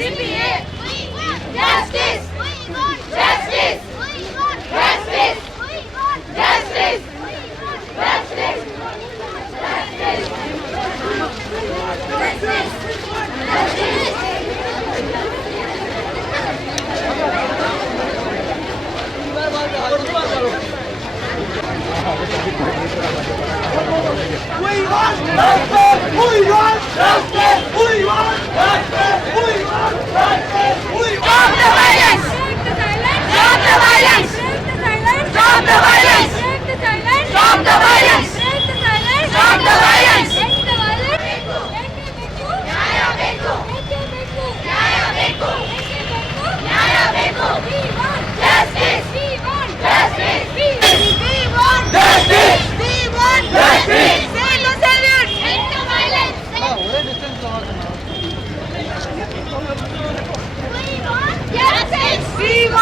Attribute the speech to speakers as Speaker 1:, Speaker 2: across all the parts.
Speaker 1: CP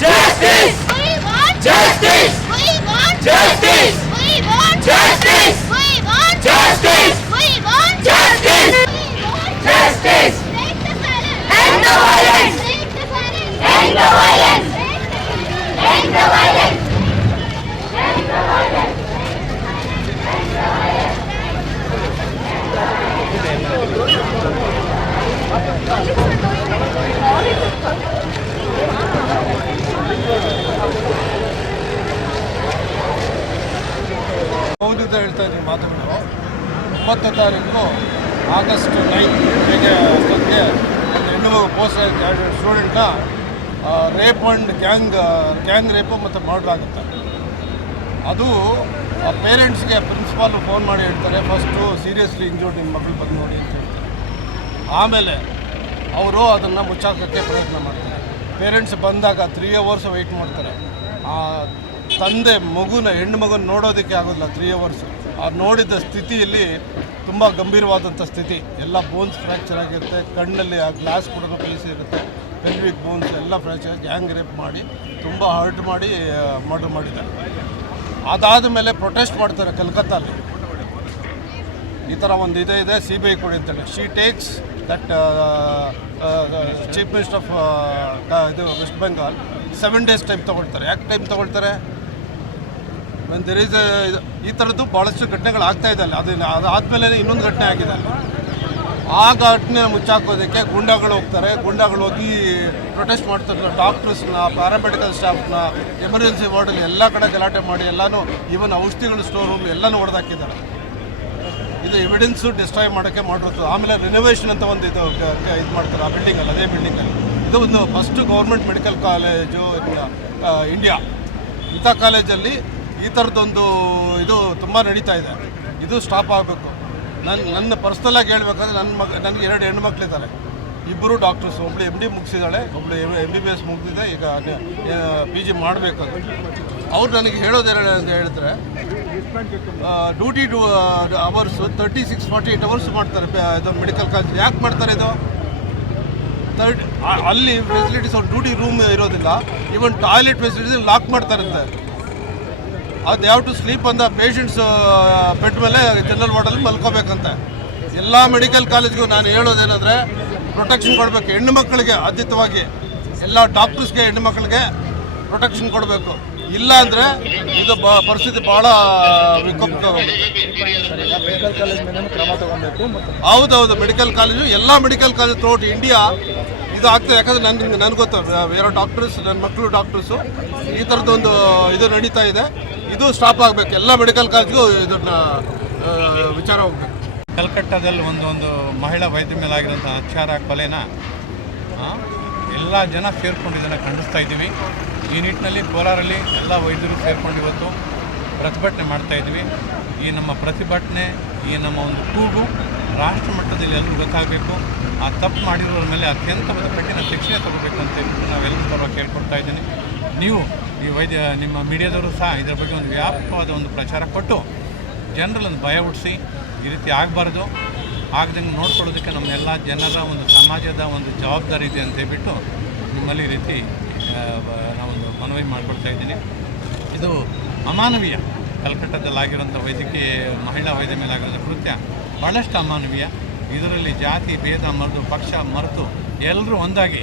Speaker 1: justice! Justice! Justice! Justice! Justice! Justice! Justice!
Speaker 2: End the violence! The! End the violence!
Speaker 3: ಹೌದು ಅಂತ ಹೇಳ್ತಾ ಇದ್ದೀನಿ ಮಾತುಗಳು. ಒಂಬತ್ತನೇ ತಾರೀಕು ಆಗಸ್ಟ್ ನೈನ್ ಬೆಳಗ್ಗೆ ಅಷ್ಟೊತ್ತಿಗೆ ಹೆಣ್ಣು ಮಗು post ಸ್ಟೂಡೆಂಟ್ನ rape and gang gang rape ಮತ್ತು ಮರ್ಡರ್ ಆಗುತ್ತೆ. ಅದು ಪೇರೆಂಟ್ಸ್ಗೆ ಪ್ರಿನ್ಸಿಪಾಲ್ ಫೋನ್ ಮಾಡಿ ಹೇಳ್ತಾರೆ ಫಸ್ಟು ಸೀರಿಯಸ್ಲಿ ಇಂಜೂರ್ಡ್ ನಿಮ್ಮ ಮಗಳು ಬಂದು ನೋಡಿ ಅಂತ ಹೇಳ್ತಾರೆ. ಆಮೇಲೆ ಅವರು ಅದನ್ನು ಮುಚ್ಚಾಕೋಕ್ಕೆ ಪ್ರಯತ್ನ ಮಾಡ್ತಾರೆ. ಪೇರೆಂಟ್ಸ್ ಬಂದಾಗ ತ್ರೀ ಅವರ್ಸ್ ವೆಯ್ಟ್ ಮಾಡ್ತಾರೆ. ಆ ತಂದೆ ಮಗುನ, ಹೆಣ್ಣು ಮಗುನ ನೋಡೋದಕ್ಕೆ ಆಗೋದಿಲ್ಲ ತ್ರೀ ಅವರ್ಸ್ ಆ ನೋಡಿದ ಸ್ಥಿತಿಯಲ್ಲಿ ತುಂಬ ಗಂಭೀರವಾದಂಥ ಸ್ಥಿತಿ. ಎಲ್ಲ ಬೋನ್ಸ್ ಫ್ರ್ಯಾಕ್ಚರ್ ಆಗಿರುತ್ತೆ, ಕಣ್ಣಲ್ಲಿ ಆ ಗ್ಲಾಸ್ ಕೂಡ ಇರುತ್ತೆ. ಪೆಲ್ವಿಕ್ ಬೋನ್ಸ್ ಎಲ್ಲ ಫ್ರ್ಯಾಕ್ಚರ್ ಗ್ಯಾಂಗ್ ರೇಪ್ ಮಾಡಿ, ತುಂಬ ಹರ್ಟ್ ಮಾಡಿ ಮರ್ಡರ್ ಮಾಡಿದ್ದಾರೆ. ಅದಾದ ಮೇಲೆ ಪ್ರೊಟೆಸ್ಟ್ ಮಾಡ್ತಾರೆ ಕಲ್ಕತ್ತಾಲ್ಲಿ ಈ ಥರ ಒಂದು ಇದೆ ಇದೆ. ಸಿ ಬಿ ಐ ಕೊಡಿ ಅಂತೇಳಿ. She takes that chief minister of ಇದು west Bengal seven days time ತೊಗೊಳ್ತಾರೆ. ಯಾಕೆ ಟೈಮ್ ತೊಗೊಳ್ತಾರೆ? ದೆರ್ ಈಸ್ ಈ ಥರದ್ದು ಭಾಳಷ್ಟು ಘಟನೆಗಳು ಆಗ್ತಾ ಇದೆ ಅದನ್ನ ಅದಾದಮೇಲೆ ಇನ್ನೊಂದು ಘಟನೆ ಆಗಿದೆ ಆ ಘಟನೆ ಮುಚ್ಚಾಕೋದಕ್ಕೆ ಗುಂಡಾಗಳು ಹೋಗ್ತಾರೆ. ಗುಂಡಾಗಳು ಹೋಗಿ ಪ್ರೊಟೆಸ್ಟ್ ಮಾಡ್ತಾರೆ ಡಾಕ್ಟರ್ಸ್ನ ಪ್ಯಾರಾಮೆಡಿಕಲ್ ಸ್ಟಾಫ್ನ ಎಮರ್ಜೆನ್ಸಿ ವಾರ್ಡಲ್ಲಿ ಎಲ್ಲ ಕಡೆ ಗಲಾಟೆ ಮಾಡಿ ಎಲ್ಲನೂ ಈವನ್ ಔಷಧಿಗಳು ಸ್ಟೋರ್ ರೂಮ್ ಎಲ್ಲನೂ ಹೊಡೆದಾಕಿದ್ದಾರೆ. ಇದು ಎವಿಡೆನ್ಸು ಡಿಸ್ಟ್ರಾಯ್ ಮಾಡೋಕ್ಕೆ ಮಾಡಿರುತ್ತೆ ಆಮೇಲೆ ರಿನೋವೇಷನ್ ಅಂತ ಒಂದು ಇದು ಇದು ಮಾಡ್ತಾರೆ ಆ ಬಿಲ್ಡಿಂಗಲ್ಲಿ ಅದೇ ಬಿಲ್ಡಿಂಗಲ್ಲಿ ಇದು ಒಂದು first government medical college India ಇಂಥ ಕಾಲೇಜಲ್ಲಿ ಈ ಥರದ್ದೊಂದು ಇದು ತುಂಬ ನಡೀತಾ ಇದೆ. ಇದು ಸ್ಟಾಪ್ ಆಗಬೇಕು. ನನ್ನ ನನ್ನ ಪರ್ಸ್ನಲಾಗಿ ಹೇಳ್ಬೇಕಂದ್ರೆ ನನ್ನ ಮಗ, ನನಗೆ ಎರಡು ಹೆಣ್ಣು ಮಕ್ಕಳಿದ್ದಾರೆ ಇಬ್ಬರು ಡಾಕ್ಟರ್ಸ್ ಒಬ್ಳು ಎಂ ಡಿ ಮುಗಿಸಿದ್ದಾಳೆ, ಒಬ್ಳು ಎಂ ಬಿ ಬಿ ಎಸ್ ಮುಗಿದಿದೆ, ಈಗ ಪಿ ಜಿ ಮಾಡಬೇಕು ಅವ್ರು ನನಗೆ ಹೇಳೋದೇನು ಅಂತ ಹೇಳಿದ್ರೆ duty two hours thirty six forty eight hours ಮಾಡ್ತಾರೆ ಇದು ಮೆಡಿಕಲ್ ಕಾಲೇಜ್ ಯಾಕೆ ಮಾಡ್ತಾರೆ ಇದು? ತರ್ಡ್ ಅಲ್ಲಿ ಫೆಸಿಲಿಟೀಸ್ ಅವ್ರ ಡ್ಯೂಟಿ ರೂಮ್ ಇರೋದಿಲ್ಲ. ಈವನ್ ಟಾಯ್ಲೆಟ್ ಫೆಸಿಲಿಟೀಸ್ ಲಾಕ್ ಮಾಡ್ತಾರಂತೆ. ಅದು ಯಾವ ಟು ಸ್ಲೀಪ್ ಅಂದ ಪೇಷಂಟ್ಸ್ ಬೆಡ್ ಮೇಲೆ ಜನರಲ್ ವಾರ್ಡಲ್ಲಿ ಮಲ್ಕೋಬೇಕಂತೆ. ಎಲ್ಲ ಮೆಡಿಕಲ್ ಕಾಲೇಜ್ಗೂ ನಾನು ಹೇಳೋದೇನಂದರೆ ಪ್ರೊಟೆಕ್ಷನ್ ಕೊಡಬೇಕು. ಹೆಣ್ಣು ಮಕ್ಕಳಿಗೆ ಆದ್ಯತವಾಗಿ ಎಲ್ಲ ಡಾಕ್ಟರ್ಸ್ಗೆ ಹೆಣ್ಣು ಮಕ್ಕಳಿಗೆ ಪ್ರೊಟೆಕ್ಷನ್ ಕೊಡಬೇಕು. ಇಲ್ಲ ಅಂದರೆ ಇದು ಬ ಪರಿಸ್ಥಿತಿ ಭಾಳ ವಿಕೋಪ ಹೌದೌದು ಮೆಡಿಕಲ್ ಕಾಲೇಜು ಎಲ್ಲ ಮೆಡಿಕಲ್ ಕಾಲೇಜ್ ಥ್ರೂಔಟ್ ಇಂಡಿಯಾ ಇದು ಆಗ್ತದೆ ಯಾಕಂದ್ರೆ ನನ್ನ ನನಗೆ ಗೊತ್ತು. ಬೇರೆ ಡಾಕ್ಟರ್ಸ್ ನನ್ನ ಮಕ್ಕಳು ಡಾಕ್ಟರ್ಸು ಈ ಥರದ್ದೊಂದು ಇದು ನಡೀತಾ ಇದೆ. ಇದು ಸ್ಟಾಪ್ ಆಗಬೇಕು. ಎಲ್ಲ ಮೆಡಿಕಲ್ ಕಾಲೇಜ್ಗೂ ಇದನ್ನು ವಿಚಾರ ಹೋಗ್ಬೇಕು.
Speaker 4: ಕಲ್ಕಟ್ಟಾದಲ್ಲಿ ಒಂದು ಮಹಿಳಾ ವೈದ್ಯ ಮೇಲೆ ಆಗಿರೋಂಥ ಅತ್ಯಾರ ಕೊಲೆನ ಎಲ್ಲ ಜನ ಸೇರ್ಕೊಂಡು ಇದನ್ನು ಖಂಡಿಸ್ತಾ ಇದ್ದೀವಿ. ಈ ನಿಟ್ಟಿನಲ್ಲಿ ಕೋಲಾರಲ್ಲಿ ಎಲ್ಲ ವೈದ್ಯರು ಸೇರ್ಕೊಂಡು ಇವತ್ತು ಪ್ರತಿಭಟನೆ ಮಾಡ್ತಾ ಇದ್ದೀವಿ. ಈ ನಮ್ಮ ಪ್ರತಿಭಟನೆ, ಈ ನಮ್ಮ ಒಂದು ಕೂಗು ರಾಷ್ಟ್ರ ಮಟ್ಟದಲ್ಲಿ ಎಲ್ಲರೂ ಗೊತ್ತಾಗಬೇಕು. ಆ ತಪ್ಪು ಮಾಡಿರೋರ ಮೇಲೆ ಅತ್ಯಂತ ಕಠಿಣ ಶಿಕ್ಷೆ ತಗೋಬೇಕು ಅಂತ ಹೇಳ್ಬಿಟ್ಟು ನಾವೆಲ್ಲರೂ ಬರುವ ಕೇಳ್ಕೊಡ್ತಾ ಇದ್ದೀನಿ. ನೀವು ಈ ವೈದ್ಯ, ನಿಮ್ಮ ಮೀಡಿಯಾದವರು ಸಹ ಇದರ ಬಗ್ಗೆ ಒಂದು ವ್ಯಾಪಕವಾದ ಒಂದು ಪ್ರಚಾರ ಕೊಟ್ಟು ಜನರಲ್ಲಿ ಒಂದು ಭಯ ಹುಟ್ಟಿಸಿ ಈ ರೀತಿ ಆಗಬಾರ್ದು. ಆಗ್ದಂಗೆ ನೋಡ್ಕೊಳ್ಳೋದಕ್ಕೆ ನಮ್ಮೆಲ್ಲ ಜನರ ಒಂದು ಸಮಾಜದ ಒಂದು ಜವಾಬ್ದಾರಿ ಇದೆ ಅಂತ ಹೇಳ್ಬಿಟ್ಟು ನಿಮ್ಮಲ್ಲಿ ಈ ರೀತಿ ನಾವೊಂದು ಮನವಿ ಮಾಡಿಕೊಡ್ತಾ ಇದ್ದೀನಿ. ಇದು ಅಮಾನವೀಯ. ಕಲ್ಕಟ್ಟದಲ್ಲಾಗಿರುವಂಥ ವೈದ್ಯಕೀಯ ಮಹಿಳಾ ವೈದ್ಯ ಮೇಲೆ ಆಗಿರೋಂಥ ಕೃತ್ಯ ಭಾಳಷ್ಟು ಅಮಾನವೀಯ. ಇದರಲ್ಲಿ ಜಾತಿ, ಭೇದ ಮರೆತು ಪಕ್ಷ, ಮರೆತು ಎಲ್ಲರೂ ಒಂದಾಗಿ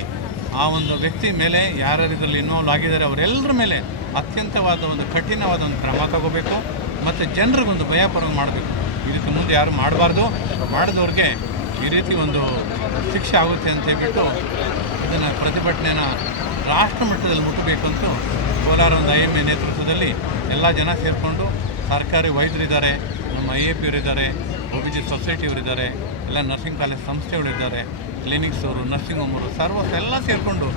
Speaker 4: ಆ ಒಂದು ವ್ಯಕ್ತಿ ಮೇಲೆ ಯಾರ್ಯಾರು ಇದರಲ್ಲಿ ಇನ್ವಾಲ್ವ್ ಆಗಿದ್ದಾರೆ ಅವರೆಲ್ಲರ ಮೇಲೆ ಅತ್ಯಂತವಾದ ಒಂದು ಕಠಿಣವಾದ ಒಂದು ಕ್ರಮ ತಗೋಬೇಕು ಮತ್ತು ಜನರಿಗೊಂದು ಭಯ ಪರವಾಗಿ ಮಾಡಬೇಕು. ಈ ಮುಂದೆ ಯಾರು ಮಾಡಬಾರ್ದು. ಮಾಡಿದವ್ರಿಗೆ ಈ ರೀತಿ ಒಂದು ಶಿಕ್ಷೆ ಆಗುತ್ತೆ ಅಂತ ಹೇಳ್ಬಿಟ್ಟು ಇದನ್ನು ಪ್ರತಿಭಟನೆನ ರಾಷ್ಟ್ರ ಮಟ್ಟದಲ್ಲಿ ಮುಟ್ಟಬೇಕಂತೂ ಕೋಲಾರ ಒಂದು ಐ ಎಂ ಎ ನೇತೃತ್ವದಲ್ಲಿ ಎಲ್ಲ ಜನ ಸೇರಿಕೊಂಡು ಸರ್ಕಾರಿ ವೈದ್ಯರಿದ್ದಾರೆ, ನಮ್ಮ ಐ ಎ ಪಿ ಅವರಿದ್ದಾರೆ ಒ ಬಿ ಜಿ ಸೊಸೈಟಿಯವರಿದ್ದಾರೆ ಎಲ್ಲ ನರ್ಸಿಂಗ್ ಕಾಲೇಜ್ ಸಂಸ್ಥೆಗಳಿದ್ದಾರೆ ಕ್ಲಿನಿಕ್ಸ್ ಅವರು ನರ್ಸಿಂಗ್ ಹೋಮ್ ಅವರು ಸರ್ವಸ್ ಎಲ್ಲ ಸೇರಿಕೊಂಡು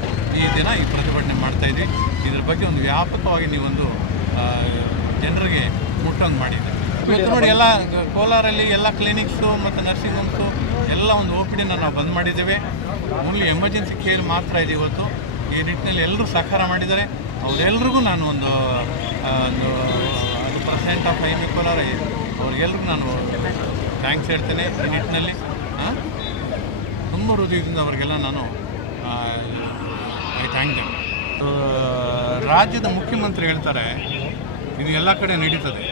Speaker 4: ಈ ದಿನ ಈ ಪ್ರತಿಭಟನೆ ಮಾಡ್ತಾಯಿದ್ವಿ ಇದ್ರ ಬಗ್ಗೆ ಒಂದು ವ್ಯಾಪಕವಾಗಿ ನೀವೊಂದು ಜನರಿಗೆ ಮುಟ್ಟೊಂದು ಮಾಡಿದೆ ಇವತ್ತು ನೋಡಿ ಎಲ್ಲ ಕೋಲಾರಲ್ಲಿ ಎಲ್ಲ ಕ್ಲಿನಿಕ್ಸು ಮತ್ತು ನರ್ಸಿಂಗ್ ಹೋಮ್ಸು ಎಲ್ಲ ಒಂದು ಒ ಪಿ ಡಿನ ನಾವು ಬಂದ್ ಮಾಡಿದ್ದೇವೆ. ಓನ್ಲಿ ಎಮರ್ಜೆನ್ಸಿ ಕೇರ್ ಮಾತ್ರ ಇದೆ ಇವತ್ತು. ಈ ನಿಟ್ಟಿನಲ್ಲಿ ಎಲ್ಲರೂ ಸಹಕಾರ ಮಾಡಿದ್ದಾರೆ. ಅವರೆಲ್ಲರಿಗೂ ನಾನು ಒಂದು ಒಂದು, ಅದು ಪರ್ಸೆಂಟ್ ಆಫ್ ಐ ಕೋಲಾರ ಅವ್ರಿಗೆಲ್ರಿಗೂ ನಾನು ಥ್ಯಾಂಕ್ಸ್ ಹೇಳ್ತೇನೆ ಈ ನಿಟ್ಟಿನಲ್ಲಿ. ತುಂಬ ಹೃದಯದಿಂದ ಅವರಿಗೆಲ್ಲ ನಾನು ಐ ಥ್ಯಾಂಕ್ ದಮ್ ರಾಜ್ಯದ ಮುಖ್ಯಮಂತ್ರಿ ಹೇಳ್ತಾರೆ, ಇದು ಎಲ್ಲ ಕಡೆ ನಡೀತದೆ.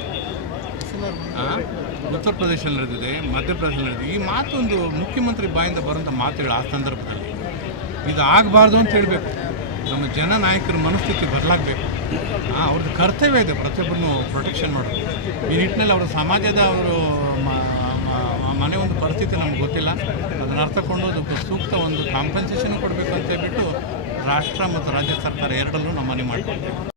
Speaker 4: ಉತ್ತರ ಪ್ರದೇಶದಲ್ಲಿ ನಡೆದಿದೆ ಮಧ್ಯಪ್ರದೇಶದಲ್ಲಿ ನಡೆದಿದೆ. ಈ ಮಾತೊಂದು ಮುಖ್ಯಮಂತ್ರಿ ಬಾಯಿಂದ ಬರುವಂಥ ಮಾತುಗಳು ಆ ಸಂದರ್ಭದಲ್ಲಿ. ಇದು ಆಗಬಾರ್ದು ಅಂತ ಹೇಳಬೇಕು. ನಮ್ಮ ಜನ ನಾಯಕರ ಮನಸ್ಥಿತಿ ಬದಲಾಗಬೇಕು. ಅವ್ರದ್ದು ಕರ್ತವ್ಯ ಇದೆ ಪ್ರತಿಯೊಬ್ಬರನ್ನು ಪ್ರೊಟೆಕ್ಷನ್ ಮಾಡೋದು. ಈ ನಿಟ್ಟಿನಲ್ಲಿ ಅವರ ಸಮಾಜದ ಅವರು ಮನೆ ಒಂದು ಪರಿಸ್ಥಿತಿ ನಮ್ಗೆ ಗೊತ್ತಿಲ್ಲ. ಅದನ್ನು ಅರ್ಥಕೊಂಡು ಅದಕ್ಕೆ ಸೂಕ್ತ ಒಂದು ಕಾಂಪನ್ಸೇಷನ್ ಕೊಡಬೇಕು ಅಂತ ಹೇಳ್ಬಿಟ್ಟು ರಾಷ್ಟ್ರ ಮತ್ತು ರಾಜ್ಯ ಸರ್ಕಾರ ಎರಡಲ್ಲೂ ನಮ್ಮ ಮನೆ ಮಾಡ್ಕೊಳ್ತೇವೆ